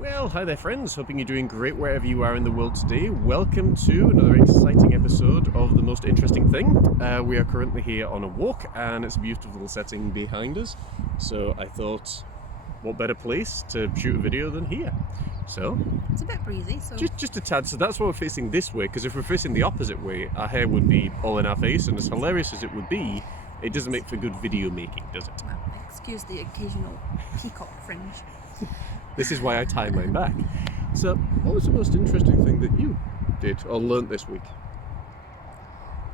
Well, hi there, friends. Hoping you're doing great wherever you are in the world today. Welcome to another exciting episode of The Most Interesting Thing. We are currently here on a walk, and it's a beautiful setting behind us. So I thought, what better place to shoot a video than here? So it's a bit breezy, so just a tad. So that's why we're facing this way, because if we're facing the opposite way, our hair would be all in our face, and as hilarious as it would be, it doesn't make for good video making, does it? well, excuse the occasional peacock fringe. This is why I tie mine back. So, what was the most interesting thing that you did or learnt this week?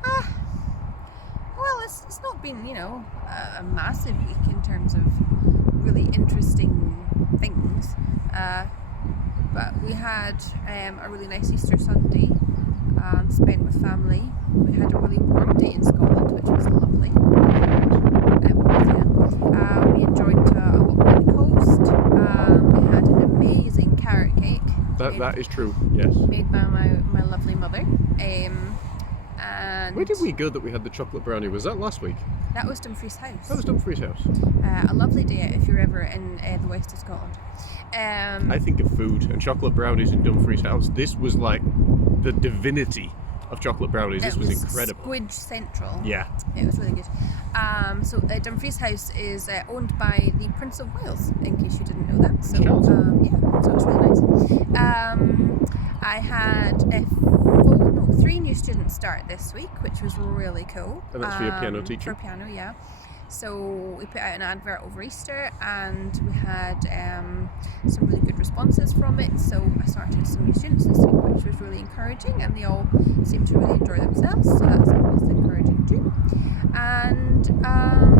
Well, it's not been, a massive week in terms of really interesting things. But we had a really nice Easter Sunday spent with family. We had a really warm day in Scotland, which was lovely. We enjoyed a walk by the coast. We had an amazing carrot cake. That is true, yes. Made by my lovely mother. And Where did we go that we had the chocolate brownie? Was that last week? that was Dumfries House. That was Dumfries House. A lovely day if you're ever in the west of Scotland. I think of food and chocolate brownies in Dumfries House. This was like the divinity of chocolate brownies. This was incredible. Squidge Central. Yeah. It was really good. So Dumfries House is owned by the Prince of Wales, in case you didn't know that. So so it's really nice. I had 3 new students start this week, which was really cool. And that's for your piano teacher? For piano, yeah. So we put out an advert over Easter, and we had some really good responses from it. So I started some new students this week, which was really encouraging, and they all seem to really enjoy themselves. So that's always encouraging too. And I'm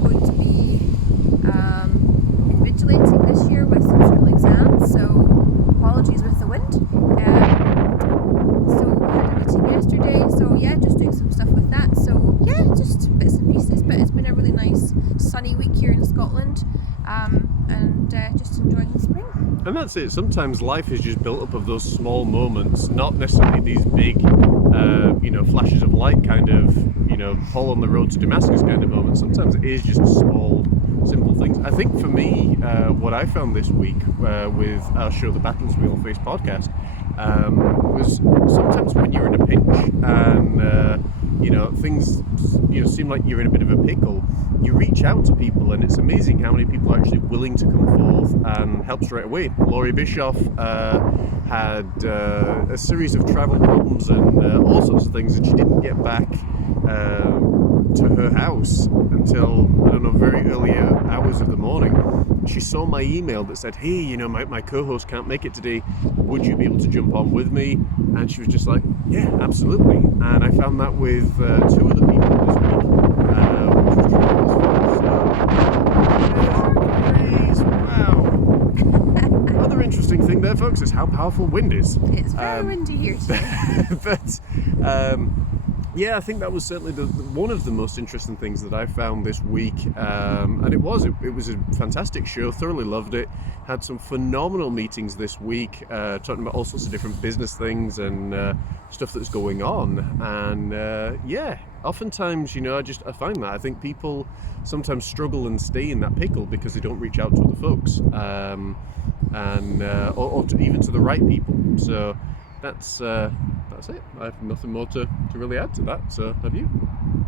going to be invigilating this year with some school exams. So apologies with the wind. So we had a meeting yesterday, so just doing some stuff with that. So just bits and pieces, but it's been a really nice sunny week here in Scotland, and just enjoying the spring. And that's it. Sometimes life is just built up of those small moments, not necessarily these big, flashes of light kind of, hole on the road to Damascus kind of moments. Sometimes it is just small, simple things. I think for me, what I found this week with our show, The Battles We All Face podcast, was sometimes when you're in a pinch and things seem like you're in a bit of a pickle, you reach out to people, and it's amazing how many people are actually willing to come forth and help straight away. Laurie Bischoff had a series of travel problems and all sorts of things, and she didn't get back to her house until, very early hours of the morning. She saw my email that said, hey, my co-host can't make it today, would you be able to jump on with me? And she was just like, yeah, absolutely. And I found that with 2 other people this week, which was tremendous fun. So, wow. Another interesting thing there, folks, is how powerful wind is. It's very windy here today. But I think that was certainly one of the most interesting things that I found this week, and it was a fantastic show. Thoroughly loved it. Had some phenomenal meetings this week, talking about all sorts of different business things and stuff that's going on. And oftentimes, I find that I think people sometimes struggle and stay in that pickle because they don't reach out to other folks, or even to the right people. So that's it. I have nothing more to really add to that. So have you?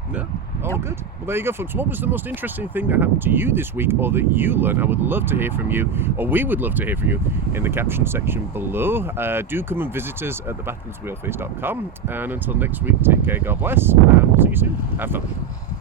No? All good. Well, there you go, folks. What was the most interesting thing that happened to you this week, or that you learned? I would love to hear from you, or we would love to hear from you in the caption section below. Do come and visit us at thebattlesweallface.com. And until next week, take care, God bless, and we'll see you soon. Have fun.